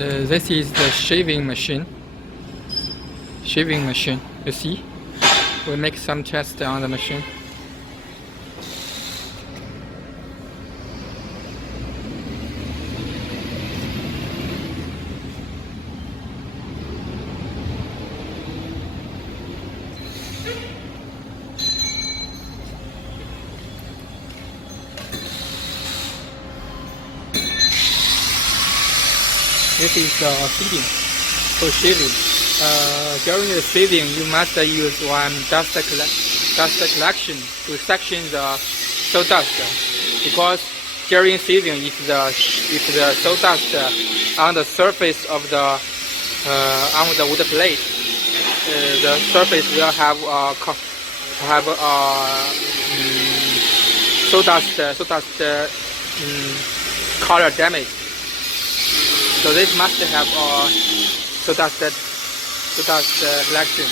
This is the shaving machine. You see, we make some tests on the machine. This is feeding for shaving. During the shaving, you must use one dust collection to section the sawdust, because during shaving, if the sawdust on the surface of the on the wood plate, the surface will have sawdust color damage. So this must have sawdust collection.